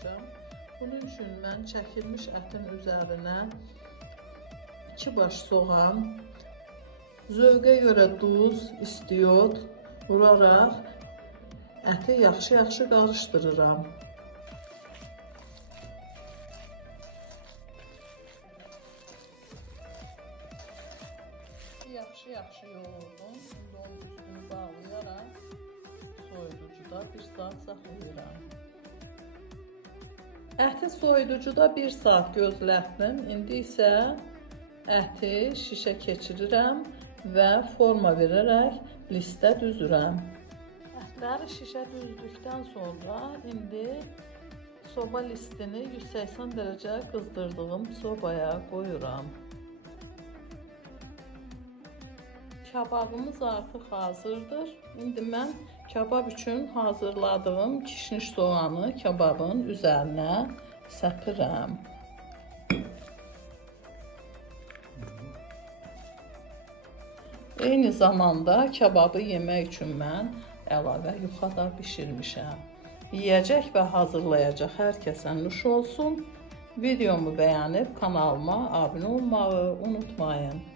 hazırlayacağım. Bunun üçün mən çəkilmiş ətin üzərinə 2 baş soğan, zövqə görə duz, istiyot vuraraq əti yaxşı qarışdırıram. Yaxşı yoğurdum. Şimdi onun üstünü bağlayaraq soyuducuda 1 saat saxlayıram. Əti soyuducuda 1 saat gözlətdim. İndi isə əti şişə keçirirəm və forma verərək listə düzürəm. Ətləri şişə düzdükdən sonra indi soba listini 180 dərəcə qızdırdığım sobaya qoyuram. Kababımız artıq hazırdır. İndi mən kabab üçün hazırladığım kişniş soğanı kababın üzərinə səpirəm. Eyni zamanda kababı yemək üçün mən əlavə yuxa da bişirmişəm. Yiyəcək və hazırlayacaq hər kəsə nuş olsun. Videomu bəyənib kanalıma abunə olmağı unutmayın.